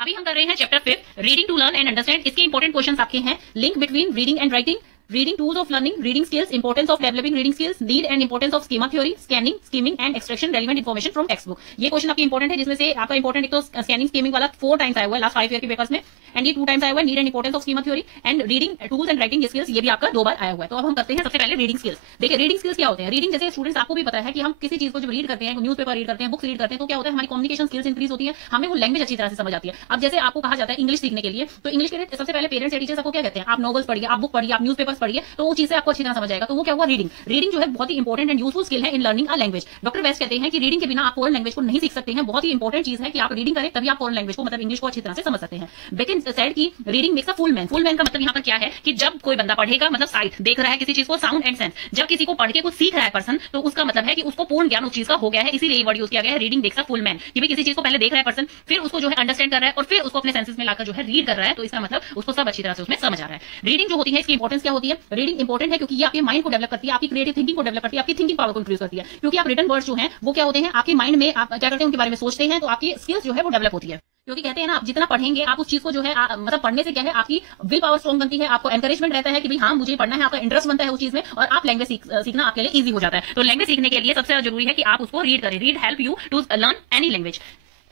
अभी हम कर रहे हैं chapter 5 reading to learn and understand. इसके इंपॉर्टेंट क्वेश्चंस आपके हैं। Link between reading and writing, reading tools of learning, reading skills, importance of developing reading skills, need and importance of schema theory, scanning, skimming and extraction relevant information from text book. ये question आपके important है, जिसमें से आपका important एक तो scanning skimming वाला 4 times आया हुआ है लास्ट 5 ईयर के पेपर्स में, एंड ये 2 टाइम्स आया हुआ है need and importance of schema theory, and reading tools and writing skills ये भी आपका 2 बार आया हुआ है। तो अब हम करते हैं सबसे पहले रीडिंग स्किल्स। देखिए रीडिंग स्किल्स क्या होते हैं। रीडिंग जैसे स्टूडेंट्स आपको भी पता है कि हम किसी चीज को जब रीड करते हैं, न्यूज़पेपर रीड करते हैं, बुक्स रीड करते हैं, तो क्या होता है हमारी कम्युनिकेशन स्किल्स इंक्रीज होती है, हमें वो लैंग्वेज अच्छी तरह से समझ आती है। अब जैसे आपको कहा जाता है इंग्लिश सीखने के लिए, तो इंग्लिश के लिए सबसे पहले पेरेंट्स या टीचर्स आपको क्या कहते हैं, आप नॉवेल्स पढ़िए, आप बुक पढ़िए, आप न्यूज़पेपर्स पढ़िए, तो वो चीजें आपको अच्छी तरह समझ आएगा। तो वो क्या हुआ रीडिंग। रीडिंग जो है बहुत ही इंपॉर्टेंट एंड यूजफुल स्किल है in learning a language. Doctor West कहते हैं कि रीडिंग के बिना आप फॉरेन लैंग्वेज को नहीं सीख सकते हैं। बहुत ही इंपॉर्टेंट चीज है कि आप रीडिंग करें, तभी आप फॉरेन लैंग्वेज को मतलब इंग्लिश को अच्छी तरह से समझ सकते हैं। बेकिन सेड की reading makes a full man. Full man का मतलब यहाँ पर क्या है कि जब कोई बंदा पढ़ेगा, मतलब साइट देख रहा है किसी चीज को, साउंड एंड सेंस, जब किसी को पढ़ के कुछ सीख रहा है पर्सन, तो उसका मतलब है कि उसको पूर्ण ज्ञान उस चीज का हो गया है। इसीलिए वर्ड यूज किया गया है reading makes a full man, कि भाई किसी चीज को पहले देख रहा है पर्सन, फिर उसको जो है अंडरस्टैंड कर रहा है और फिर उसको अपने सेंसेस में लाकर जो है रीड कर रहा है, तो इसका मतलब उसको सब अच्छी तरह से उसमें समझ आ रहा है। रीडिंग जो होती है इसकी इंपॉर्टेंस क्या होती है। रीडिंग इंपॉर्टेंट है क्योंकि ये आपके माइंड को डेवलप करती है, आपकी क्रिएटिव थिंकिंग को डेवलप करती है, आपकी थिंकिंग पावर को इंक्रीज करती है। क्योंकि आप रिटन वर्ड्स जो हैं वो क्या होते हैं, आपके माइंड में आप क्या करते हैं, उनके बारे में सोचते हैं, तो आपकी स्किल्स जो है वो डेवलप होती है। क्योंकि कहते हैं ना, आप जितना पढ़ेंगे आप उस चीज को जो है मतलब पढ़ने से क्या है, आपकी विल पावर स्ट्रॉन्ग बनती है, आपको एनकरेजमेंट रहता है कि भाई हाँ मुझे पढ़ना है, आपका इंटरेस्ट बनता है उस चीज में, और आप लैंग्वेज सीखना आपके लिए इजी हो जाता है। तो लैंग्वेज सीखने के लिए सबसे ज्यादा जरूरी है कि आप उसको रीड करें। Read help you to learn any language.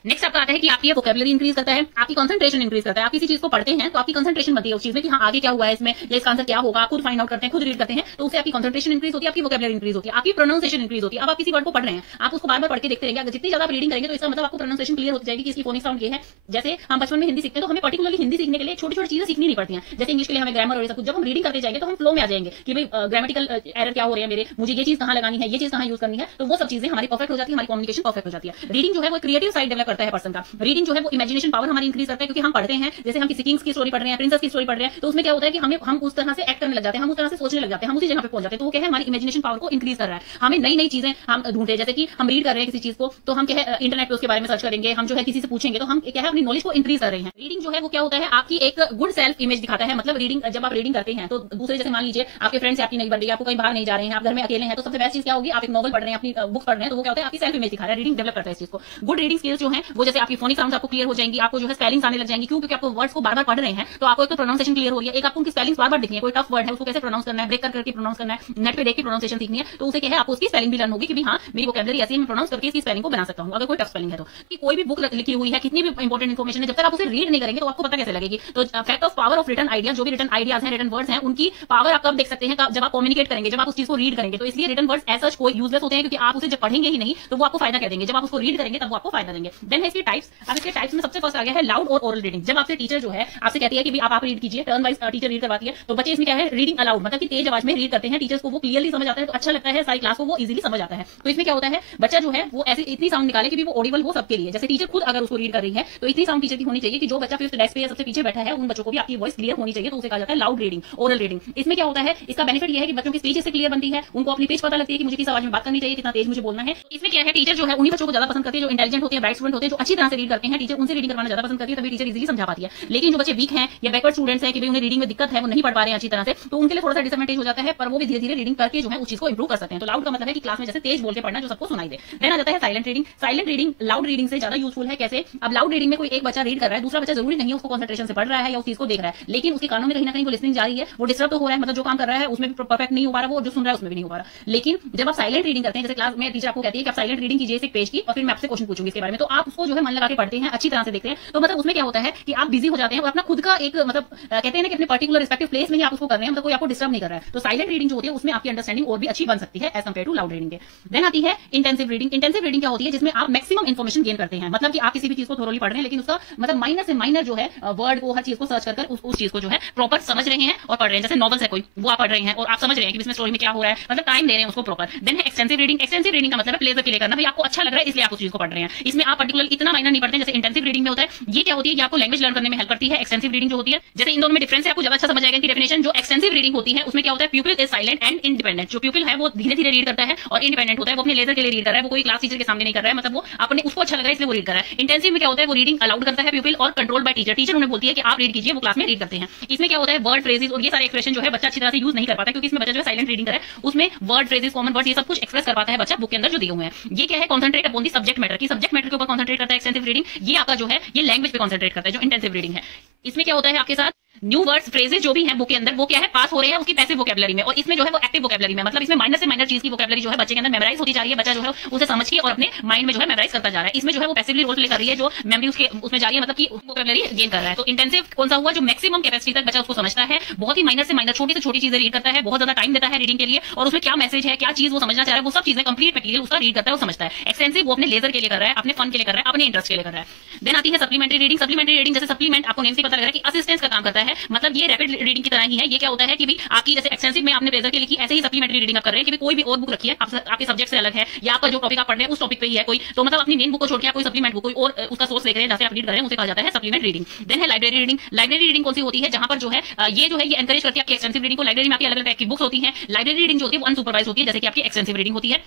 Next आपका आता है कि आपकी वोकैबुलरी इंक्रीज करता है, आपकी कंसंट्रेशन इंक्रीज करता है। आप किसी चीज को पढ़ते हैं तो आपकी कंसंट्रेशन बनती है उस चीज में कि हाँ आगे क्या हुआ है इसमें, या इसका आंसर क्या होगा, खुद फाइंड आउट करते हैं, खुद रीड करते हैं, तो उससे आपकी कंसंट्रेशन इंक्रीज होती है, आपकी वोकैबुलरी इंक्रीज होती है, आपकी प्रोनाउंसिएशन इंक्रीज होती है। अब आप किसी वर्ड को पढ़ रहे हैं, आप उसको बार बार पढ़ के देखते रहेंगे, अगर जितनी ज्यादा आप रीडिंग करेंगे तो इसका मतलब आपको प्रोनाउंसिएशन क्लियर होती जाएगी कि इसकी फोनिक साउंड ये है। जैसे हम बचपन में हिंदी सीखते हैं तो हमें पर्टिकुलरली हिंदी सीखने के लिए छोटी छोटी चीजें सीखनी नहीं पड़ती हैं। जैसे इंग्लिश के लिए हमें ग्रामर और ये सब कुछ, जब हम रीडिंग करते जाएंगे तो हम फ्लो में आ जाएंगे कि भाई ग्रामेटिकल एरर क्या हो रहे हैं मेरे, मुझे ये चीज कहाँ लगानी है, ये चीज कहाँ यूज करनी है, तो वो सब चीजें हमारी परफेक्ट हो जाती है, हमारी कम्युनिकेशन परफेक्ट हो जाती है। रीडिंग जो है वो क्रिएटिव साइड डेवलप करता है पर्सन का। रीडिंग जो है वो इमेजिनेशन पावर हमारी इंक्रीज करता है, क्योंकि हम पढ़ते हैं, जैसे हम किसी किंग्स की स्टोरी पढ़ रहे हैं, प्रिंसेस की स्टोरी पढ़ रहे हैं, तो उसमें क्या होता है कि हम उस तरह से एक्ट करने लग जाते हैं, हम उस तरह से सोचने लग जाते हैं, हम उसी जगह पे पहुंच जाते हैं। तो वो क्या है, हमारी इमेजिनेशन पावर को इंक्रीज कर रहा है। हमें नई नई चीजें हम ढूंढते हैं, जैसे कि हम रीड कर रहे हैं किसी चीज को, तो हम क्या है इंटरनेट पे उसके बारे में सर्च करेंगे, हम जो है किसी से पूछेंगे, तो हम क्या है अपनी नॉलेज को इंक्रीज कर रहे हैं। रीडिंग जो है वो क्या होता है, आपकी एक गुड सेल्फ इमेज दिखाता है। मतलब रीडिंग, जब आप रीडिंग करते हैं तो दूसरे, जैसे मान लीजिए आपके फ्रेंड से आपकी नहीं बन रही है, आपको कहीं बाहर नहीं जा रहे हैं, आप घर में अकेले हैं, तो सबसे बेस्ट चीज क्या होगी, आप एक नॉवल पढ़ रहे हैं, अपनी बुक पढ़ रहे हैं, तो वो क्या होता है आपकी सेल्फ इमेज दिखा रहा है। रीडिंग डेवलप करता है इस चीज को। गुड रीडिंग स्किल्स जो है वो जैसे आपकी फोनिक साउंड्स आपको क्लियर हो जाएंगी, आपको जो है स्पेलिंग्स आने लग जाएंगी। क्यों? क्योंकि आपको वर्ड्स को बार बार पढ़ रहे हैं, तो आपको एक तो प्रोनाउंसिएशन क्लियर हो रही है, एक आपको उनकी स्पेलिंग्स बार बार दिखनी है। कोई टफ वर्ड है उसको कैसे प्रोनाउंस करना है, ब्रेक करके प्रोनाउंस करना है, नेट पे देख के प्रोनाउंसिएशन सीखनी है, तो उसे क्या है आपको उसकी स्पेलिंग भी लर्न होगी कि हाँ मेरी वोकैबुलरी ऐसी है, मैं प्रोनाउंस करके इसकी स्पेलिंग को बना सकता हूं, अगर कोई टफ स्पेलिंग है तो। कि कोई भी बुक लिखी हुई है, कितनी भी इंपॉर्टेंट इन्फॉर्मेशन है, जब तक आप उसे रीड नहीं करेंगे तो आपको पता कैसे लगेगी। तो fact of power of written idea, जो भी रिटन आइडियाज हैं, रिटन वर्ड्स हैं, उनकी पावर आप कब देख सकते हैं, जब आप कम्युनिकेट करेंगे, जब आप उस चीज को रीड करेंगे। तो इसलिए रिटन वर्ड्स एज सच कोई यूजलेस होते हैं, क्योंकि आप उसे जब पढ़ेंगे ही नहीं तो वो आपको फायदा क्या देंगे, जब आप उसको रीड करेंगे तब वो आपको फायदा देंगे। देन है इसके टाइप्स। अब इसके टाइप्स में सबसे फर्स्ट आ गया है लाउड और ओरल रीडिंग। जब आपसे टीचर जो है आपसे कहती है कि आप रीड कीजिए, टर्न वाइज टीचर रीड करवाती है, तो बच्चे इसमें क्या है रीडिंग अलाउड, मतलब कि तेज आवाज में रीड करते हैं, टीचर्स को वो क्लियरली समझ आता है, तो अच्छा लगता है, सारी क्लास को वो इजीली समझ आता है। तो इसमें क्या होता है, बच्चा जो है वो ऐसी इतनी साउंड निकाले कि वो ऑडिबल हो सबके लिए। जैसे टीचर खुद अगर उसको रीड कर रही है तो इतनी साउंड टीचर की होनी चाहिए कि जो बच्चा फिफ्थ डेस्क पे या सबसे पीछे बैठा है उन बच्चों को भी आपकी वॉइस क्लियर होनी चाहिए, तो उसे कहा जाता है लाउड रीडिंग, ओरल रीडिंग। इसमें क्या होता है, इसका बेनिफिट ये है कि बच्चों की स्पीच इससे क्लियर बनती है, उनको अपनी पेज पता लगती है कि मुझे किस आवाज में बात करनी चाहिए, कितना तेज मुझे बोलना है। इसमें क्या है, टीचर जो है उन्हीं बच्चों को ज्यादा पसंद करती है जो इंटेलिजेंट होते हैं, ब्राइट स्टूडेंट होते हैं, जो अच्छी तरह से रीड करते हैं, टीचर उनसे रीडिंग करवाना ज्यादा पसंद करती है, तभी टीचर इजीली समझा पाती है। लेकिन जो बच्चे वीक हैं या बैकवर्ड स्टूडेंट्स हैं कि उन्हें रीडिंग में दिक्कत है, वो नहीं पढ़ पा रहे हैं अच्छी तरह से, तो उनके लिए थोड़ा सा डिसएडवांटेज हो जाता है, पर वो भी धीरे धीरे रीडिंग करके जो है उस चीज को इंप्रूव कर सकते हैं। तो लाउड का मतलब है कि क्लास में जैसे तेज बोल के पढ़ना जो सबको सुनाई दे। देन आ जाता है silent reading. Silent reading loud reading से ज्यादा यूजफुल है। कैसे? अब लाउड रीडिंग में कोई एक बच्चा रीड कर रहा है, दूसरा बच्चा जरूरी नहीं है उसको कंसंट्रेशन से पढ़ रहा है या उस चीज को देख रहा है, लेकिन उसके कानों में कहीं ना कहीं वो लिसनिंग जा रही है, वो डिस्टर्ब तो हो रहा है, मतलब जो काम कर रहा है उसमें भी परफेक्ट नहीं हो पा रहा, वो जो सुन रहा है उसमें भी नहीं हो पा रहा। लेकिन जब आप साइलेंट रीडिंग करते हैं, जैसे क्लास में टीचर आपको कहती है कि आप साइलेंट रीडिंग कीजिए एक पेज की और फिर मैं आपसे क्वेश्चन पूछूंगी इसके बारे में, तो आप उसको जो है मन लगा के पढ़ते हैं, अच्छी तरह से देखते हैं, तो मतलब उसमें क्या होता है कि आप बिजी हो जाते हैं और अपना खुद का एक मतलब कहते हैं ना कि अपने पर्टिकुलर रिस्पेक्टिव प्लेस में ही आप उसको कर रहे हैं, मतलब कोई आपको डिस्टर्ब नहीं कर रहा है। तो साइलेंट रीडिंग जो होती है उसमें आपकी अंडरस्टैंडिंग और भी अच्छी बन सकती है as compared to loud reading के। देन आती है इंटेंसिव रीडिंग। इंटेंसिव रीडिंग क्या होती है, जिसमें आप मैक्सिमम इन्फॉर्मेशन गेन करते हैं, मतलब कि आप किसी भी चीज को थोरोली पढ़ रहे हैं, लेकिन उसका मतलब माइनर से माइनर जो है वर्ड को, हर चीज को सर्च कर उस चीज को जो है प्रॉपर समझ रहे हैं और पढ़ रहे हैं। जैसे नॉवेल्स है कोई, वो आप पढ़ रहे हैं और आप समझ रहे हैं कि इसमें स्टोरी में क्या हो रहा है, मतलब टाइम दे रहे हैं उसको प्रॉपर। देन है एक्सटेंसिव रीडिंग। एक्सटेंसिव रीडिंग का मतलब है प्लेजर के लिए करना, भाई आपको अच्छा लग रहा है इसलिए आप उस चीज को पढ़ रहे हैं, इसमें आप पर्टिकुलर इतना माइनर नहीं पढ़ते हैं जैसे इंटेंसिव रीडिंग में होता है। ये क्या होती है, ये आपको लैंग्वेज लर्न करने में हेल्प करती है। एक्सटेंसिव रीडिंग जो होती है, जैसे इन दोनों में डिफरेंस है, आपको ज्यादा अच्छा समझ आएगा कि डेफिनेशन जो एक्सटेंसिव रीडिंग होती है उसमें क्या होता है, प्यूपिल इज साइलेंट एंड इंडिपेंडेंट। जो प्यूपिल है वो धीरे धीरे रीड करता है और इंडिपेंडेंट होता है, वो अपने लेजर के लिए रीड कर रहा है, वो कोई क्लास टीचर के सामने नहीं कर रहा है, मतलब वो अपने उसको अच्छा लग रहा है इसलिए वो रीड कर रहा है। इंटेंसिव में क्या होता है, वो रीडिंग अलाउड करता है प्यूपिल और कंट्रोल बाय टीचर। टीचर उन्हें बोलती है कि आप रीड कीजिए, वो क्लास में रीड करते हैं। इसमें क्या होता है, वर्ड फ्रेजेस और ये सारे एक्सप्रेशन जो है बच्चा अच्छी तरह से यूज नहीं कर पाता, क्योंकि इसमें बच्चा जो है साइलेंट रीडिंग करे, उसमें वर्ड फ्रेजेस, कॉमन वर्ड, ये सब कुछ एक्सप्रेस कर पाता है बच्चा बुक के अंदर जो दिए हुए हैं। ये क्या है, concentrate upon the subject matter, की सब्जेक्ट मैटर के ऊपर कॉन्सेंट्रेट करता है एक्सटेंसिव रीडिंग, ये आपका जो है ये लैंग्वेज पे कॉन्सेंट्रेट करता है जो इंटेंसिव रीडिंग है। इसमें क्या होता है आपके साथ न्यू वर्ड्स फ्रेजेस जो भी हैं बुक के अंदर वो क्या है पास हो रहे हैं उसकी पैसिव वोकैबुलरी में, और इसमें जो है वो एक्टिव वोकैबुलरी में, मतलब इसमें माइनर से माइनर चीज की वोकैबुलरी जो है बच्चे के अंदर मेमोराइज होती जा रही है, बच्चा जो है उसे समझ के और अपने माइंड में जो है मेमोराइज करता जा रहा है। इसमें जो है वो पैसिवली रोल प्ले कर रही है, जो मेमोरी उसके उसमें जा रही है, मतलब कि वोकैबुलरी गेन कर रहा है। तो इंटेंसिव कौन सा हुआ, जो मैक्सिमम कैपेसिटी तक बच्चा उसको समझता है, बहुत ही माइनर से माइनर छोटी से छोटी चीजें रीड करता है, बहुत ज्यादा टाइम देता है रीडिंग के लिए, और उसमें क्या मैसेज है क्या चीज वो समझना चाह रहा है वो सब चीजें कंप्लीट मटेरियल उसका रीड करता है वो समझता है। एक्सटेंसिव वो अपने लेजर के लिए कर रहा है, अपने फन के लिए कर रहा है, अपने इंटरेस्ट के लिए कर रहा है। देन आती है सप्लीमेंट्री रीडिंग। सप्लीमेंट्री रीडिंग जैसे सप्लीमेंट आपको नेम से पता लग रहा है कि असिस्टेंस का काम करता है, मतलब ये रैपिड रीडिंग की तरह ही है। ये क्या होता है कि भी आपकी जैसे एक्सटेंसिव में आपने प्लेजर के लिखी, ऐसे ही सप्लीमेंट्री रीडिंग आप कर रहे हैं कि कोई भी और बुक रखी है आपके सब्जेक्ट से अलग है, या आपका जो टॉपिक आप पढ़ रहे हैं उस टॉपिक पे ही है कोई, तो मतलब अपनी मेन बुक को छोड़ के कोई सप्लीमेंट बुक कोई और उसका सोर्स देख रहे हैं जैसे आप रीड कर रहे हैं, उसे कहा जाता है सप्लीमेंट रीडिंग। देन है लाइब्रेरी रीडिंग। लाइब्रेरी रीडिंग कौन सी होती है, जहां पर जो है ये जो है ये एनकरेज करती है आपकी एक्सटेंसिव रीडिंग को। लाइब्रेरी में आपकी अलग अलग टाइप की बुक्स होती हैं। लाइब्रेरी रीडिंग जो होती है वो अनसुपरवाइज होती है, जैसे कि आपकी एक्सटेंसिव रीडिंग होती है।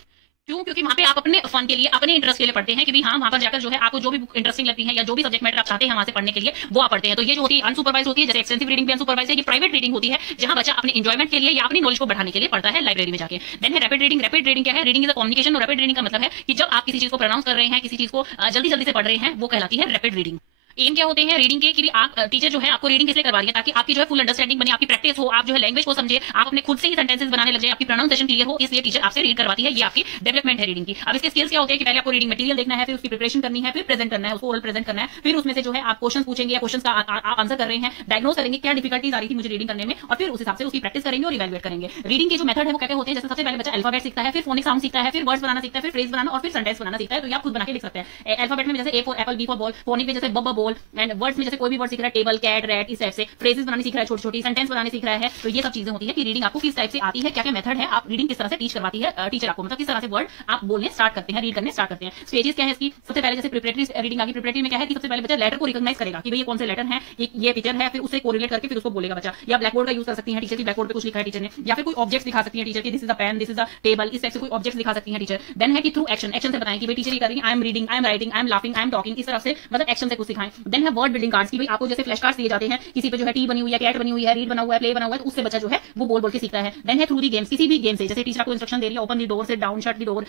क्यों, क्योंकि वहां पे आप अपने फन के लिए अपने इंटरेस्ट के लिए पढ़ते हैं कि भी हाँ वहां पर जाकर जो है आपको जो भी बुक इंटरेस्टिंग लगती है या जो भी सब्जेक्ट मैटर आप चाहते हैं वहां से पढ़ने के लिए वो आप पढ़ते हैं। तो ये जो होती है अनसुपरवाइज होती है, जैसे एक्सटेंसिव रीडिंग भी अनसुपरवाइज है। ये प्राइवेट रीडिंग होती है जहां बच्चा अपने एंजॉयमेंट के लिए या अपनी नॉलेज को बढ़ाने के लिए पढ़ता है लाइब्रेरी में जाके। देन है रैपिड रीडिंग। रैपिड रीडिंग क्या है, रीडिंग इज अ कम्युनिकेशन। और रैपिड रीडिंग का मतलब है कि जब आप किसी चीज को प्रोनाउंस कर रहे हैं, किसी चीज को जल्दी जल्दी से पढ़ रहे हैं, वो कहलाती है रैपिड रीडिंग। एम क्या होते हैं रीडिंग के कि आप टीचर जो है आपको रीडिंग इसलिए करवा रही है ताकि आपकी जो है फुल अंडरस्टैंडिंग बने, आपकी प्रैक्टिस हो, आप जो है लैंग्वेज को समझे, आप अपने खुद से ही सेंटेंसेस बनाने लग जाए, आपकी प्रोनाउंसिएशन क्लियर हो, इसलिए टीचर आपसे रीड करवाती है। ये आपकी डेवलपमेंट है रीडिंग की। अब इसके स्किल्स क्या होते हैं कि पहले आपको रीडिंग मटेरियल देखना है, फिर उसकी प्रिपरेशन करनी है, फिर प्रेजेंट करना है, उसको ओरल प्रेजेंट करना है, फिर उसमें से जो है आप क्वेश्चन पूछेंगे या क्वेश्चन का आप आंसर कर रहे हैं, डायग्नोस करेंगे क्या डिफिकल्टीज आ रही थी मुझे रीडिंग करने में, और फिर उस हिसाब से उसकी प्रैक्टिस करेंगे और इवैल्यूएट करेंगे। रीडिंग के जो मेथड है वो क्या होते हैं, जैसे सबसे पहले बच्चा अल्फाबेट सीखता है, फिर फोनिक साउंड सीखता है, फिर वर्ड्स बनाना सीखता है, फिर फ्रेज बनाना और फिर सेंटेंस बनाना सीखता है। तो ये आप खुद बना के लिख सकते हैं। अल्फाबेट में जैसे A for apple, B for ball, phonic में जैसे बब बॉल, एंड वर्ड्स में जैसे कोई भी वर्ड सीख रहा है टेबल कैट रैट, इस टाइप से फ्रेजेस बनाने सीख रहा है, छोटी छोटी सेंटेंस बनाने सीख रहा है। तो ये सब चीजें होती है कि रीडिंग आपको किस टाइप से आती है, क्या क्या मेथड है, आप रीडिंग किस तरह से टीच करवाती है टीचर आपको, मतलब किस तरह से वर्ड आप बोलने स्टार्ट करते हैं, रीड करने स्टार्ट करते हैं। स्टेजेस क्या है इसकी, सबसे पहले जैसे प्रिपरेटरी रीडिंग आगे। प्रिपरेटरी में क्या है कि सबसे पहले बच्चा लेटर को रिकॉग्नाइज करेगा कि भाई ये कौन से लेटर है, ये पिक्चर है, फिर उससे कोरिलेट करके फिर उसको बोलेगा बच्चा। या ब्लैक बोर्ड का यूज कर सकती है टीचर की, ब्लैक बोर्ड पे कुछ लिखा है टीचर ने, या फिर कोई ऑब्जेक्ट दिखा सकती है टीचर की, this is the pen, this is the table, इस टाइप से कोई ऑब्जेक्ट दिखा सकती है टीचर। देन है कि थ्रू एक्शन, एक्शन से बताएं कि भाई टीचर ये कर रही है, I am reading, I am writing, I am laughing, I am talking, इस तरह से मतलब एक्शन से कुछ सिखाएं। देन है वर्ड बिल्डिंग कार्ड्स की भाई आपको जैसे फ्लैश कार्ड्स दिए जाते हैं, किसी पे जो है टी बनी हुई है, कैट बनी हुई है, रीड बना हुआ है, प्ले बना हुआ है, तो उससे बच्चा जो है वो बोल बोल के सीखता है। देन है थ्रू दी गेम्स, किसी भी गेम से, जैसे टीचर आपको इंस्ट्रक्शन दे रही है open the door, sit down, shut the door,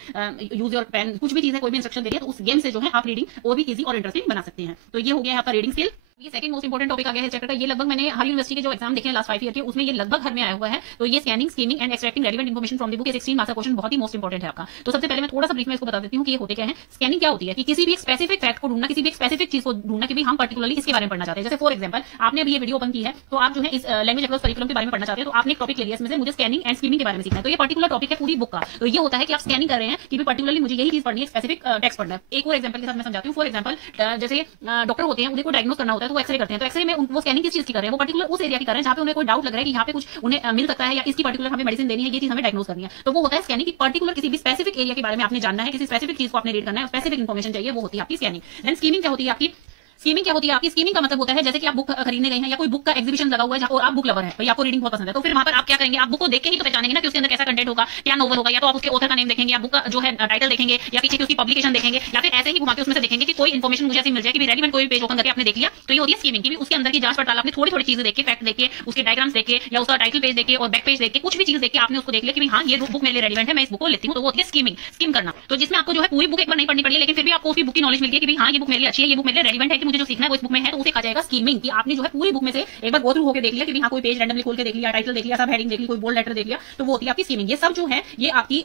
use your pen, कुछ भी चीज है कोई भी इंस्ट्रक्शन दे रही है तो उस गेम से जो है आप रीडिंग और भी इजी और इंटरेस्टिंग बना सकते हैं। तो ये हो गया है आपका रीडिंग स्किल। ये सेकंड मोस्ट इंपोर्टेंट टॉपिक आ गया है चैप्टर का। ये लगभग मैंने हर यूनिवर्सिटी के जो एग्जाम देखे हैं लास्ट 5 ईयर के, उसमें ये लगभग हर में आया हुआ है। तो ये scanning, skimming and extracting relevant information from the book, 16 marks का क्वेश्चन बहुत ही मोस्ट इंपोर्टेंट है आपका। तो सबसे पहले मैं थोड़ा सा ब्रीफ में इसको बता देती हूँ कि ये होते क्या है। स्कैनिंग क्या होती है कि किसी भी स्पेसिफिक फैक्ट को ढूंढना, किसी भी स्पेसिफिक चीज को ढूंढना कि हम पर्टिकुलरली इसके बारे में पढ़ना चाहते हैं। जैसे फॉर एग्जांपल आपने अभी ये वीडियो ओपन की है, तो आप जो है इस लैंग्वेज अक्रॉस करिकुलम के बारे में पढ़ना चाहते हैं, तो आपने एक टॉपिक ले लिया, इसमें से मुझे स्कैनिंग एंड स्कीमिंग के बारे में सीखना है। तो ये पर्टिकुलर टॉपिक है पूरी बुक का। तो ये होता है कि आप स्कैनिंग कर रहे हैं कि पर्टिकुलरली मुझे यही चीज पढ़नी है, स्पेसिफिक टेक्स्ट पढ़ना है। एक और एग्जांपल के साथ मैं समझाती हूँ। फॉर एग्जांपल जैसे डॉक्टर होते हैं, उनको डायग्नोस करना होता है तो वो एक्सरे करते हैं। तो एक्सरे में वो स्कैनिंग किस चीज की कर रहे हैं, वो पर्टिकुलर उस एरिया की कर रहे हैं जहां पे उन्हें कोई डाउट लग रहा है कि यहाँ पे कुछ उन्हें मिल सकता है या इसकी पर्टिकुलर हमें मेडिसिन देनी है, ये चीज हमें डायग्नोस करनी है। तो वो होता है स्कैनिंग की पर्टिकुलर किसी भी स्पेसिफिक एरिया के बारे में आपने जानना है, किसी स्पेसिफिक चीज को आपने रीड करना है, स्पेसिफिक इन्फॉर्मेशन चाहिए, वो होती है आपकी स्कैनिंग। देन स्कीमिंग क्या होती है आपकी, स्कीमिंग क्या होती है आपकी, स्कीमिंग का मतलब होता है जैसे कि आप बुक खरीदने गए हैं या कोई बुक का एग्जीबिशन लगा हुआ है और आप बुक लवर है, भाई आपको रीडिंग बहुत पसंद है, तो फिर वहां पर आप क्या करेंगे, आप बुक को देख के ही तो पहचानेंगे ना कि उसके अंदर कैसा कंटेंट होगा, क्या नोवेल होगा, या तो आप उसके ऑथर का नेम देखेंगे, या बुक का जो है टाइटल देखेंगे, या पीछे की उसकी पब्लिकेशन देखेंगे, या फिर ऐसे ही घुमा के उसमें से देखेंगे कि कोई इन्फॉर्मेशन मुझे ऐसी मिल जाए कि रेलेवेंट कोई पेज ओपन करके आपने देख लिया। तो ये होती है स्कीमिंग की उसके अंदर की जांच पड़ताल, आपने थोड़ी थोड़ी चीजें देख के, फैक्ट देख के, उसके डायग्राम्स देख के, या उसका टाइटल पेज देख के और बैक पेज देख के, कुछ भी चीज देख के आपने उसको देख लिया कि हाँ ये बुक मेरे लिए रेलेवेंट है, मैं इस बुक को लेती हूँ। तो वो होती है स्कीमिंग, स्कीम करना। तो जिसमें आपको जो है पूरी बुक एक बार नहीं पढ़नी पड़ी है, लेकिन फिर भी आपको उसकी बुक की नॉलेज मिलती है कि हाँ ये बुक मेरे लिए अच्छी है, ये बुक मेरे लिए रेलेवेंट है, कि मुझे जो सीखना है वो इस बुक में है, तो उसे कहा जाएगा स्कीमिंग। कि आपने जो है पूरी बुक में से एक बार गो थ्रू होकर देख लिया कि हाँ कोई पेज रैंडमली खोल के देख लिया, टाइटल देख लिया, सब हेडिंग देख ली, कोई बोल्ड लेटर देख लिया, तो वो होती है आपकी स्कीमिंग। ये सब जो है ये आपकी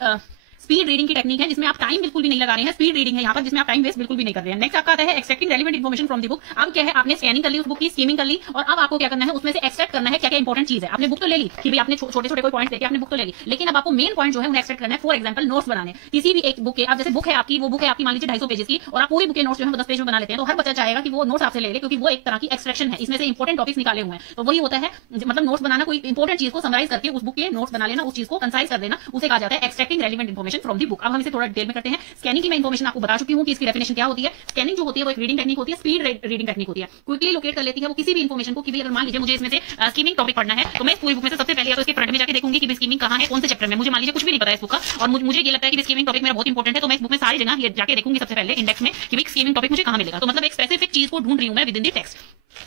स्पीड रीडिंग की टेक्निक है, जिसमें आप टाइम बिल्कुल भी नहीं लगा रहे हैं, स्पीड रीडिंग है यहाँ पर, जिसमें आप टाइम वेस्ट बिल्कुल भी नहीं कर रहे हैं। नेक्स्ट आपका आता है extracting relevant information from the book. अब क्या है, आपने स्कैनिंग कर ली उस बुक की, स्कीमिंग कर ली, और अब आपको क्या करना है, उसमें से एक्सट्रैक्ट करना है क्या क्या इंपॉर्टेंट चीज है। आपने बुक तो ले ली कि भाई आपने छोटे छोटे कोई पॉइंट देखे, आपने बुक तो ले ली, लेकिन अब आपको मेन पॉइंट जो है उन्हें एक्सट्रैक्ट करना है। फॉर एग्जांपल नोट्स बनाने किसी भी एक बुक के, आप जैसे बुक है आपकी, वो बुक है आपकी मान लीजिए 250 पेजेस की, और आप पूरी बुक के नोट्स जो है 10 पेज में बना लेते हैं, तो हर बच्चा चाहेगा कि वो नोट्स आपसे ले ले, क्योंकि वो एक तरह की एक्सट्रैक्शन है, इसमें से इंपॉर्टेंट टॉपिक्स निकाले हुए हैं। तो वही होता है मतलब नोट्स बनाना, कोई इंपॉर्टेंट चीज को समराइज करके उस बुक के नोट्स बना लेना, उस चीज को कंसाइज कर देना, उसे कहा जाता है extracting relevant information from the book. अब हम इसे थोड़ा डिटेल में करते हैं। स्कैनिंग की मैं इन्फॉर्मेशन आपको बता चुकी हूं कि इसकी डेफिनेशन क्या होती है। स्कैनिंग जो होती है वो एक रीडिंग टेक्निक होती है, स्पीड रीडिंग टेक्निक होती है। क्विकली लोकेट कर लेती है वो किसी भी इन्फॉर्मेशन को, कि अगर मान लीजिए मुझे इसमें से स्कीमिंग टॉपिक पढ़ना है, तो मैं इस पूरी बुक में से सबसे पहले तो इसके फ्रंट में जाके देखूंगी कि स्कीमिंग कहां है, कौन से चैप्टर में। मुझे मान लीजिए कुछ भी नहीं पता है इस बुक का, और मुझे ये लगता है कि स्कीमिंग टॉपिक मेरा बहुत इंपॉर्टेंट है, तो मैं इस बुक में सारी जगह जाके देखूंगी सबसे पहले इंडेक्स में कि स्कीमिंग टॉपिक मुझे कहां मिलेगा। तो मतलब एक स्पेसिफिक चीज को ढूंढ रही हूं मैं विद इन द टेक्स्ट।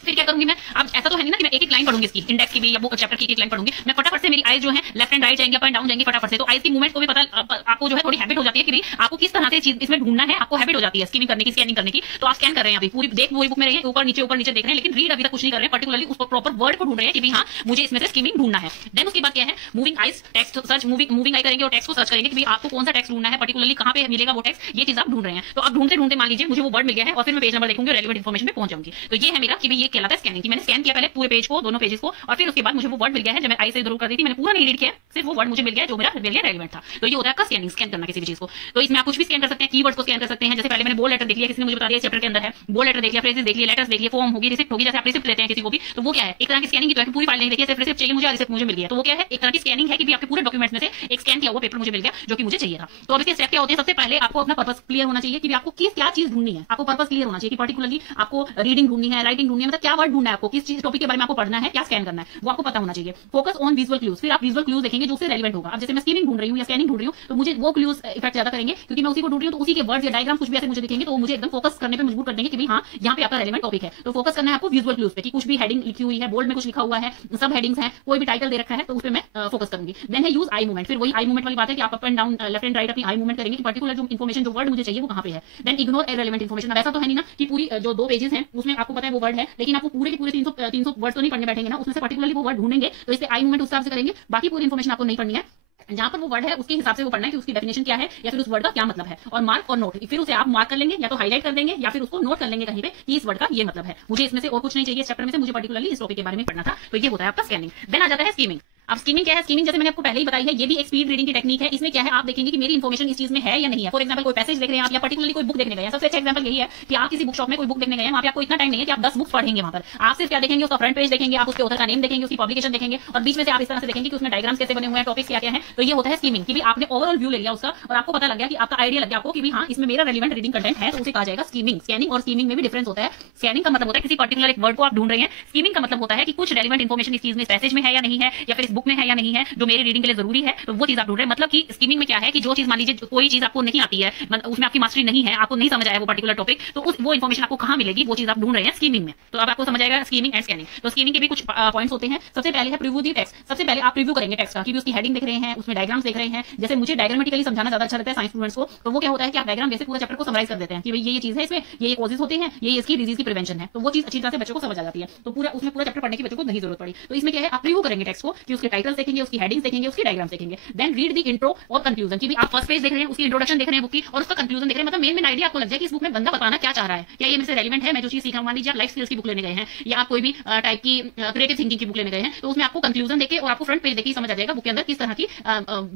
फिर क्या करूंगी मैं, अब ऐसा तो है नहीं ना कि मैं एक एक लाइन पढ़ूंगी इसकी इंडेक्स की भी या बुक चैप्टर की एक लाइन पढ़ूंगी, मैं फटाफट से मेरी आईज जो है लेफ्ट एंड राइट जाएंगे, अप एंड डाउन जाएंगे फटाफट से। तो आईज की मूवमेंट को भी पता आपको जो है थोड़ी हैबिट हो जाती है कि भाई आपको किस तरह से चीज इसमें ढूंढना है, आपको हैबिट हो जाती है स्किमिंग करने की, स्कैनिंग करने की। तो आप स्कैन कर रहे हैं, अभी पूरी बुक में रही है, ऊपर नीचे देख रहे हैं, लेकिन रीड अभी तक कुछ नहीं कर रहे हैं, पर्टिकुलरली उस प्रॉपर वर्ड को ढूंढ रहे हैं कि भाई हाँ मुझे इसमें से स्किमिंग ढूंढना है। देन उसके बाद क्या है, moving eyes text search, moving I करेंगे और टेक्स्ट को सर्च करेंगे कि भाई आपको कौन सा टेक्स्ट ढूंढना है, पर्टिकुलरली कहां पे मिलेगा वो टेक्स्ट, ये चीज आप ढूंढ रहे हैं। तो आप ढूंढते ढूंढते मान लीजिए मुझे वो वर्ड मिल गया है और फिर मैं पेज नंबर देखूंगी, रेलेवेंट इन्फॉर्मेशन पे पहुंच जाऊंगी। तो ये है मेरा कि भाई ये कहलाता है स्कैनिंग, कि मैंने स्कैन किया पहले पूरे पेज को, दोनों पेजेस को, और फिर उसके बाद मुझे वो वर्ड मिल गया है, जब मैं आई से जरूर कर दी थी, मैंने पूरा नहीं रीड किया, सिर्फ वो वर्ड मुझे मिल गया जो मेरा रेलेवेंट था। तो ये होता है आपका स्कैनिंग, स्कैन करना किसी भी चीज को। तो इसमें आप कुछ भी स्कैन कर सकते हैं, कीवर्ड्स को स्कैन कर सकते हैं। जैसे पहले मैंने बोल्ड लेटर देख लिया, किसी ने मुझे बता दिया चैप्टर के अंदर है, बोल्ड लेटर देख लिया, फ्रेजेस देख लिया, लेटर्स देख लिया, फॉर्म होगी, रिसिप्ट होगी, जैसे आप रिसिप्ट लेते हैं किसी को भी, तो वो क्या है, एक तरह की स्कैनिंग की। तो पूरी फाइल नहीं देखी, सिर्फ रिसिप्ट चाहिए मुझे, रिसिप्ट मुझे मिल गया, तो वो क्या है, एक तरह की स्कैनिंग है कि आपके पूरे डॉक्यूमेंट्स में से एक स्कैन किया हुआ पेपर मुझे मिल गया जो कि मुझे चाहिए था। तो अब इसके स्टेप क्या होते हैं, सबसे पहले आपको अपना पर्पस क्लियर होना चाहिए कि आपको किस क्या चीज ढूंढनी है, आपको पर्पस क्लियर होना चाहिए कि पर्टिकुलरली आपको रीडिंग ढूंढनी है, राइटिंग ढूंढनी है, मतलब क्या वर्ड ढूंढना है, आपको किस चीज टॉपिक के बारे में आपको पढ़ना है, क्या स्कैन करना है, वो आपको पता होना चाहिए। फोकस ऑन विजुअल क्लूज, फिर आप विजुअल क्लूज देखेंगे जो उससे रेलेवेंट होगा। अब जैसे मैं स्किमिंग ढूंढ रही हूं या स्कैनिंग ढूंढ रही हूं, तो मुझे वो क्लूज इफेक्ट ज्यादा करेंगे क्योंकि मैं उसी को ढूंढ रही हूं, तो उसी के वर्ड्स या डायग्राम कुछ भी ऐसे मुझे दिखेंगे तो मुझे एकदम फोकस करने पे मजबूर कर देंगे कि भाई हाँ यहाँ पे आपका रेलेवेंट टॉपिक है। तो फोकस करना है आपको विजुअल क्लूज पे कि कुछ भी हेडिंग लिखी हुई है, बोल्ड में कुछ लिखा हुआ है, सब हेडिंग्स हैं, कोई भी टाइटल दे रखा है, तो उस पे मैं फोकस करूंगी। देन है यूज आई मूवमेंट, फिर वही आई मूवमेंट वाली बात है कि आप up and down, left and right अपनी आई मूवमेंट करेंगे कि पर्टिकुलर जो इन्फॉर्मेशन, जो वर्ड मुझे चाहिए वो कहां पे है। Then ignore irrelevant information. अब ऐसा तो है नहीं ना कि पूरी जो 2 पेजेस हैं उसमें आपको पता है वो वर्ड है, लेकिन आपको पूरे के पूरे 300 वर्ड तो नहीं पढ़ने बैठेंगे ना, उसमें से पर्टिकुलरली वो वर्ड ढूंढेंगे, तो इस पे आई मूवमेंट उस हिसाब से करेंगे। बाकी पूरी इन्फॉर्मेशन आपको नहीं पढ़नी है, जहां पर वो वर्ड है उसके हिसाब से वो पढ़ना है कि उसकी डेफिनेशन क्या है या फिर उस वर्ड का क्या मतलब है। और मार्क और नोट, फिर उसे आप मार्क कर लेंगे या तो हाईलाइट कर देंगे या फिर उसको नोट कर लेंगे कहीं पे कि इस वर्ड का ये मतलब है, मुझे इसमें से और कुछ नहीं चाहिए, इस चैप्टर में से मुझे पर्टिकुलरली इस टॉपिक के बारे में पढ़ना था। तो ये होता है आपका स्कैनिंग। देन आ जाता है स्कीमिंग। अब स्कीमिंग क्या है, स्कीमिंग जैसे मैंने आपको पहले ही बताई है, ये भी एक स्पीड रीडिंग की टेक्निक है। इसमें क्या है, आप देखेंगे कि मेरी इन्फॉर्मेशन इस चीज में है या नहीं है। फॉर एग्जांपल कोई पैसेज देख रहे हैं आप या पर्टिकुलरली कोई बुक देखने गए हैं, सबसे अच्छा एग्जांपल यही है कि आप किसी बुक शॉप में कोई बुक देखने गए हैं, वहां पे आपको इतना टाइम नहीं है कि आप 10 बुक्स पढ़ेंगे। वहां पर आप सिर्फ क्या देखेंगे, उसका फ्रंट पेज देखेंगे, आप उसके ऑथर का नेम देखेंगे, उसकी पब्लिकेशन देखेंगे, और बीच में से आप इस तरह से देखेंगे कि उसमें डायग्राम्स कैसे बने हुए हैं, टॉपिक्स क्या क्या है। तो ये होता है स्कीमिंग कि आपने ओवरऑल व्यू ले लिया उसका और आपको पता लग गया कि आपका आइडिया लग गया आपको कि भी हाँ इसमें मेरा रेलेवेंट रीडिंग कंटेंट है, तो उसे कहा जाएगा स्कीमिंग। स्कैनिंग और स्कीमिंग में भी डिफरेंस होता है। स्कैनिंग का मतलब होता है किसी पर्टिकुलर एक वर्ड को आप ढूंढ रहे हैं, स्कीमिंग का मतलब होता है कि कुछ रेलेवेंट इन्फॉर्मेशन इस चीज में, पैसेज में है या नहीं है, या फिर इस बुक में है या नहीं है, जो मेरी रीडिंग के लिए जरूरी है, तो वो चीज आप ढूंढ रहे हैं। मतलब कि स्कीमिंग में क्या है कि जो चीज मान लीजिए कोई चीज आपको नहीं आती है, उसमें आपकी मास्टरी नहीं है, आपको नहीं समझ आया वो पर्टिकुलर टॉपिक, तो वो इन्फॉर्मेशन आपको कहां मिलेगी, वो चीज आप ढूंढ रहे हैं स्कीमिंग में। तो अब आपको समझ आएगा स्कीमिंग एंड स्कैनिंग। तो स्कीमिंग के भी कुछ पॉइंट्स होते हैं। सबसे पहले है प्रीव्यू दी टेक्स्ट। सबसे पहले आप प्रीव्यू करेंगे टेक्स्ट का कि उसकी हेडिंग देख रहे हैं, उसमें डायग्राम्स देख रहे हैं। जैसे मुझे डायग्रामेटिकली समझाना ज्यादा अच्छा लगता है साइंस स्टूडेंट्स को, तो वो क्या होता है कि आप डायग्राम जैसे पूरा चैप्टर को समराइज कर देते हैं कि भाई ये चीज है, इसमें ये कॉजेज होते हैं, ये इसकी डिजीज की प्रिवेंशन है, तो वो चीज अच्छी तरह से बच्चों को समझ आ जाती है। तो पूरा उसमें पूरा चैप्टर पढ़ने की बच्चों को नहीं जरूरत पड़ी। तो इसमें क्या है, आप प्रीव्यू करेंगे टेक्स्ट को कि उसके टाइटल्स देखेंगे, उसकी हेडिंग्स देखेंगे, उसकी डायग्राम्स देखेंगे। देन रीड द इंट्रो और कंक्लूजन कि आप फर्स्ट पेज देख रहे हैं, उसकी इंट्रोडक्शन देख रहे हैं बुक की, और उसका कंक्लूजन देख रहे हैं, मतलब मेन आइडिया आपको लग जाए कि इस बुक में बंदा बताना क्या चाह रहा है, क्या ये मेरे से रेलेवेंट है, मैं जो चीज सीख रहा हूं। मान लीजिए आप लाइफ स्किल्स की बुक लेने गए हैं या आप कोई भी टाइप की क्रिएटिव थिंकिंग की बुक लेने गए हैं, तो उसमें आपको कंक्लूजन देके और आपको फ्रंट पेज देके समझ आ जाएगा बुक के अंदर किस तरह की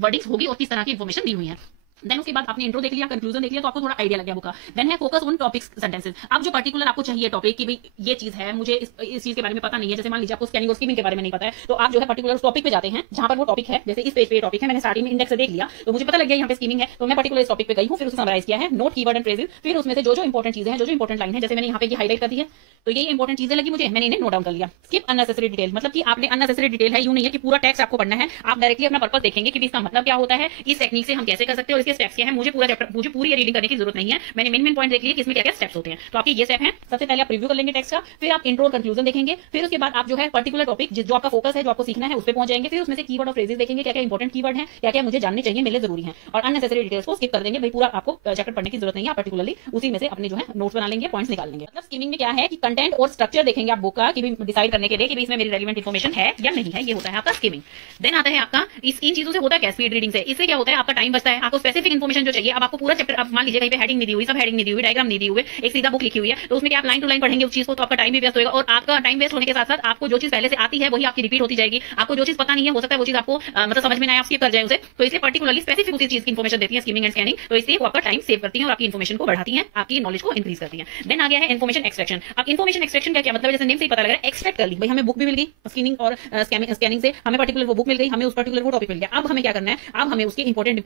वर्डिंग्स होगी और किस तरह की इन्फॉर्मेशन दी हुई है। देन उसके बाद आपने इंट्रो देख लिया, कंक्लूजन देख लिया, तो आपको थोड़ा आइडिया लग गया बुक का। देन है फोकस ऑन टॉपिक्स सेंटेंसेस। अब जो पर्टिकुलर आपको चाहिए टॉपिक कि भाई ये चीज है, मुझे इस चीज के बारे में पता नहीं है, जैसे मान लीजिए आपको स्कैनिंग और स्कीमिंग के बारे में नहीं पता है, तो आप जो है पर्टिकुलर उस टॉपिक पे जाते हैं जहां पर वो टॉपिक है। जैसे इस पेज पे टॉपिक है, मैंने स्टार्टिंग में इंडेक्स से देख लिया, तो मुझे पता लग गया यहाँ पे स्कीमिंग है, तो मैं पर्टिकुलर इस टॉपिक पे गई हूँ, फिर उसे समराइज किया है, नोट कीवर्ड एंड फ्रेजेस, फिर उसमें से जो इंपॉर्टेंट चीजें हैं, जो इंपॉर्टेंट लाइन है, जैसे मैंने यहाँ पे हाईलाइट कर दी है, तो ये इंपॉर्टेंट चीजें लगी मुझे, मैंने इन्हें नोट डाउन कर लिया। स्किप अननेसेसरी डिटेल, मतलब कि आपने अननेसेसरी डिटेल है, यूं नहीं है कि पूरा टेक्स्ट आपको पढ़ना है, आप डायरेक्टली अपना पर्पस देखेंगे कि इसका मतलब क्या होता है, इस टेक्निक से हम कैसे कर सकते हैं और इसके स्टेप्स क्या है। मुझे पूरा चैप्टर, मुझे पूरी रीडिंग करने की जरूरत नहीं है, मैंने मेन पॉइंट देख लिया कि इसमें क्या क्या स्टेप्स होते हैं। तो आपके ये स्टेप हैं। सबसे पहले आप रिव्यू कर लेंगे टेक्स्ट का, फिर आप इंट्रो और कंक्लूजन देखेंगे, फिर उसके बाद आप जो है पर्टिकुलर टॉपिक जो आपका फोकस है, जो आपको सीखना है, उस पे पहुंच जाएंगे। फिर उसमें से कीवर्ड और फ्रेजेस देखेंगे, क्या क्या इंपॉर्टेंट कीवर्ड है, क्या क्या मुझे जानने चाहिए, मेरे लिए जरूरी है, और अननेसेसरी डिटेल्स को स्किप कर देंगे। भाई पूरा आपको चैप्टर पढ़ने की जरूरत नहीं है, आप पर्टिकुलरली उसी में से अपने जो है नोट्स बना लेंगे, पॉइंट्स निकाल लेंगे। मतलब स्कीमिंग में क्या है कि कंटेंट और स्ट्रक्चर देखेंगे आप बुक का कि डिसाइड करने के लिए कि इसमें मेरी रेलेवेंट इन्फॉर्मेशन है या नहीं है। ये होता है आपका स्कीमिंग। देन आता है आपका इन चीजों से होता है स्पीड रीडिंग से। इससे क्या होता है, आपका टाइम बचता है, आपको स्पेसिफिक इन्फॉर्मेशन जो चाहिए। अब आपको पूरा चैप्टर, अब मान लीजिए कहीं पे हेडिंग नहीं दी हुई, सब हेडिंग नहीं दी हुई, डायग्राम नहीं दी हुई, एक सीधा बुक लिखी हुई है, तो उसमें क्या आप लाइन टू लाइन पढ़ेंगे उस चीज को, तो आपका टाइम भी वेस्ट होगा, और आपका टाइम वेस्ट होने के साथ साथ आपको जो चीज पहले से आती है वही आपकी रिपीट होती जाएगी। आपको जो चीज पता नहीं है, हो सकता है वो चीज आपको मतलब समझ में ना आए, आप स्किप कर जाए उसे। तो इसलिए पर्टिकुलरली स्पेसिफिक उसी चीज की इन्फॉर्मेशन देती है स्कीमिंग एंड स्कैनिंग, तो इसलिए वो आपका टाइम सेव करती है और आपकी इन्फॉर्मेशन को बढ़ाती है, आपकी नॉलेज को इंक्रीज करती है। देन आ गया है इन्फॉर्मेशन एक्सट्रैक्शन। अब इन्फॉर्मेशन एक्सट्रैक्शन क्या मतलब, जैसे नेम से ही पता लग रहा है, एक्सट्रैक्ट कर ली। भाई हमें बुक भी मिल गई स्कीमिंग और स्कैनिंग से, हमें पर्टिकुलर वो बुक मिल गई, हमें उस पर्टिकुलर वो टॉपिक मिल गया। अब हमें क्या करना है, अब हमें उसके इंपॉर्टेंट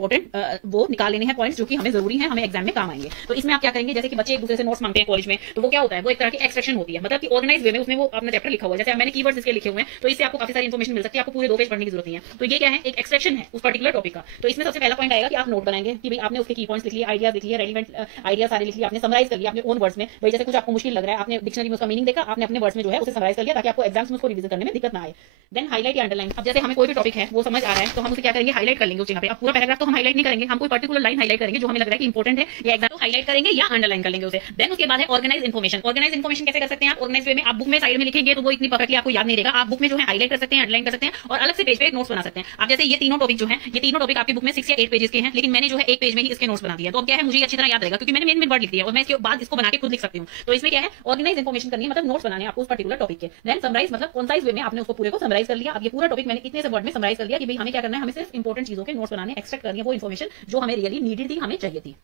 वो निकाल लेने हैं पॉइंट्स जो कि हमें जरूरी है, हमें एग्जाम में काम आएंगे। तो इसमें आप क्या करेंगे, जैसे कि बच्चे एक दूसरे से नोट्स मांगते हैं कॉलेज में, तो वो क्या होता है, वो एक तरह की एक्सट्रैक्शन होती है, मतलब कि ऑर्गेनाइज वे में उसमें वो अपना चैप्टर लिखा हुआ है, जैसे मैंने कीवर्ड्स इसके लिखे हुए हैं, तो इससे आपको काफी सारी इन्फॉर्मेशन मिल सकती है, आपको पूरे 2 पेज पढ़ने की जरूरत नहीं है। तो ये क्या है, एक एक्सट्रैक्शन है उस पर्टिकुलर टॉपिक का। तो इसमें सबसे पहला पॉइंट आएगा कि आप नोट बनाएंगे कि भाई आपने उसके की पॉइंट्स लिख लिए, आइडियाज लिख लिए, रेलेवेंट आइडिया सारे लिख लिए, आपने समराइज कर लिया अपने ओन वर्ड्स में। भाई जैसे कुछ आपको मुश्किल लग रहा है, आपने डिक्शनरी में उसका मीनिंग देखा, आपने अपने वर्ड्स में जो है उसे समराइज कर लिया ताकि आपको एग्जाम्स में उसको रिवीजन करने में दिक्कत ना आए। देन हाईलाइट या अंडरलाइन। अब जैसे हमें कोई भी टॉपिक है वो समझ आ रहा है तो हम उसे क्या करेंगे, हाईलाइट कर लेंगे उस जगह पे। अब पूरा पैराग्राफ तो हम हाईलाइट नहीं करेंगे, हम कोई पर्टिकुलर लाइन हाईलाइट करेंगे जो हमें लग रहा है कि इंपॉर्टेंट है या एग्जाम, तो हाईलाइट करेंगे या अंडरलाइन कर लेंगे उसे। देन उसके बाद है ऑर्गेनाइज इन्फॉर्मेशन। ऑर्गेनाइज इन्फॉर्मेशन कैसे कर सकते हैं आप, ऑर्गेनाइज वे में आप बुक में साइड में लिखेंगे तो वो इतनी परफेक्टली आपको याद नहीं रहेगा, आप बुक में जो है हाईलाइट कर सकते हैं, अंडरलाइन कर सकते हैं और अलग से पेज पे एक नोट्स बना सकते हैं। अब जैसे ये तीनों टॉपिक जो है, ये तीनों टॉपिक आपकी बुक में 6 या 8 पेजेस के हैं, लेकिन मैंने जो है एक पेज में ही इसके नोट्स बना दिया, तो अब क्या है, मुझे अच्छी तरह याद रहेगा क्योंकि मैंने मेन वर्ड लिख दिया और मैं इसके बाद इसको बना के खुद लिख सकती हूँ। तो इसमें क्या है, ऑर्गेनाइज इन्फॉर्मेशन करनी है, मतलब नोट्स बनाने आपको उस पर्टिकुलर टॉपिक के। देन समराइज, मतलब कंसाइज वे में आपने उसको पूरे को समराइज कर लिया। अब ये पूरा टॉपिक मैंने इतने से वर्ड में समराइज कर लिया कि भाई हमें क्या करना है, हमें सिर्फ इंपॉर्टेंट चीजों के नोट्स बनाने, एक्सट्रैक्ट करनी है वो इन्फॉर्मेशन जो हमें रियली नीडेड थी, हमें चाहिए थी।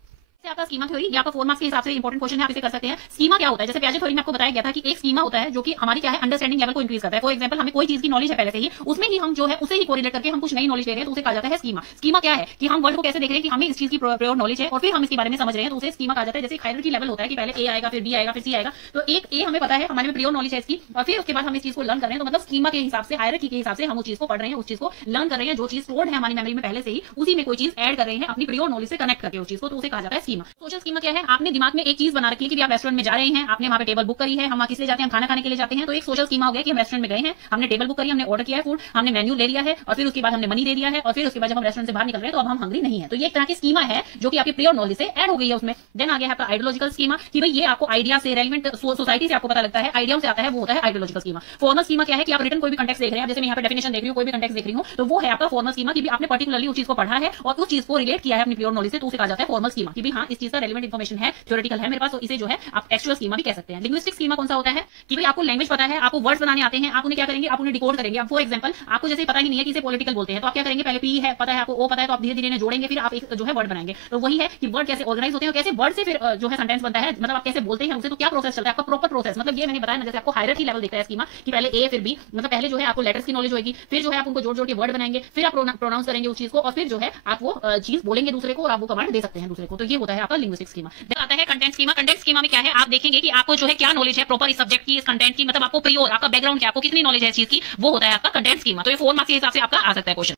आपका स्कीमा थ्योरी या आपका 4 मार्क्स के हिसाब से इंपॉर्टेंट क्वेश्चन है, आप इसे कर सकते हैं। स्कीमा क्या होता है, जैसे पियाजे थ्योरी में आपको बताया गया था कि एक स्कीमा होता है जो कि हमारी क्या है, अंडरस्टैंडिंग लेवल को इंक्रीज करता है। फॉर एग्जांपल हमें कोई चीज की नॉलेज है पहले से ही, उसमें ही हम जो है उसे ही कोरिलेट करके हम कुछ नई नॉलेज ले रहे हैं, तो उसे कहा जाता है स्कीमा। स्कीमा क्या है कि हम वर्ल्ड को कैसे देख रहे हैं कि हमें इस चीज की प्योर नॉलेज है और फिर हम इसके बारे में समझ रहे हैं, तो उसे स्कीमा कहा जाता है। जैसे हायरार्की लेवल होता है कि पहले ए आएगा, फिर बी आएगा, फिर सी आएगा, तो एक ए हमें पता है, हमारे में प्योर नॉलेज है इसकी, और फिर उसके बाद हम इस चीज को लर्न कर रहे हैं। तो मतलब स्कीमा के हिसाब से, हायरार्की के हिसाब से हम उस चीज को पढ़ रहे हैं, उस चीज को लर्न कर रहे हैं, जो चीज स्टोर्ड है हमारी मेमोरी में पहले से ही, उसी में कोई चीज ऐड कर रहे हैं अपनी प्योर नॉलेज से कनेक्ट करके उस चीज को, तो उसे कहा जाता है स्कीमा। सोशल स्कीमा क्या है, आपने दिमाग में एक चीज बना रखी है कि आप रेस्टोरेंट में जा रहे हैं, आपने वहां पे टेबल बुक करी है, हम वहां किस लिए जाते हैं, हम खाना खाने के लिए जाते हैं, तो एक सोशल स्कीमा हो गया कि हम रेस्टोरेंट में गए हैं, हमने टेबल बुक करी, हमने ऑर्डर किया है फूड, हमने मेन्यू ले लिया है और फिर उसके बाद हमने मनी दे दिया है और फिर उसके बाद जब हम रेस्टोरेंट से बाहर निकल रहे हैं तो अब हम हंग्री नहीं है। तो ये एक तरह की स्कीमा है जो कि आपकी प्योर नॉलेज से ऐड हो गई है उसमें। देन आ गया है आपका आइडियोलॉजिकल स्कीमा कि भाई ये आपको आइडिया से, रेलेवेंट सोसाइटी से आपको पता लगता है, आइडिया से आता है, वो होता है आइडियोलॉजिकल स्कीमा। फॉर्मल स्कीमा क्या है कि आप रिटन कोई भी कंटेक्स्ट देख रहे हैं, जैसे मैं यहाँ पे डेफिनेशन देख रही हूँ, कोई भी कंटेक्स्ट देख रही हूँ, तो वो है आपका फॉर्मल स्कीमा कि आपने पर्टिकुलरली उस चीज को पढ़ा है और उस चीज को रिलेट किया है अपनी प्योर नॉलेज से, तो उसे कहा जाता है फॉर्मल स्कीमा कि भाई हाँ इस चीज का रेलेवेंट इन्फॉर्मेशन है, थ्योरेटिकल है मेरे पास, तो इसे जो है आप टेक्सचुअल स्कीमा भी कह सकते हैं। लिंग्विस्टिक स्कीमा कौन सा होता है कि भाई आपको लैंग्वेज पता है, आपको वर्ड्स बनाने आते हैं, आप उन्हें क्या करेंगे, आप उन्हें डिकोड करेंगे। अब फॉर एग्जांपल आपको जैसे पता ही नहीं है कि इसे पॉलिटिकल बोलते हैं, तो आप क्या करेंगे, पहले पी है पता है आपको, ओ पता है, तो आप धीरे धीरे जोड़ेंगे, फिर आप एक जो है वर्ड बनाएंगे। तो वही है कि वर्ड कैसे ऑर्गेनाइज होते हैं और कैसे वर्ड से फिर जो है सेंटेंस बनता है, मतलब आप कैसे बोलते हैं उसे, तो क्या प्रोसेस चलता है आपका, प्रॉपर प्रोसेस। मतलब ये मैंने बताया ना, जैसे आपको हायरार्की लेवल दिखता है स्कीमा कि पहले ए फिर बी, मतलब पहले जो है आपको लेटर्स की नॉलेज होगी, फिर जो है आप उनको जोड़ जोड़ के वर्ड बनाएंगे, फिर आप प्रोनाउंस करेंगे उस चीज को और फिर जो है आप वो चीज बोलेंगे दूसरे को और आप वो कमांड दे सकते हैं दूसरे को। तो ये होता है आपका लिंग्विस्टिक स्कीमा। देन आता है कंटेंट स्कीमा। कंटेंट स्कीमा में क्या है, आप देखेंगे कि आपको जो है क्या नॉलेज है प्रॉपर इस सब्जेक्ट की, इस कंटेंट की, मतलब आपको प्रियोर, आपका बैकग्राउंड क्या, आपको कितनी नॉलेज है इस चीज की, वो होता है आपका कंटेंट स्कीमा। तो ये 4 मार्क्स के हिसाब से आपका आ सकता है क्वेश्चन।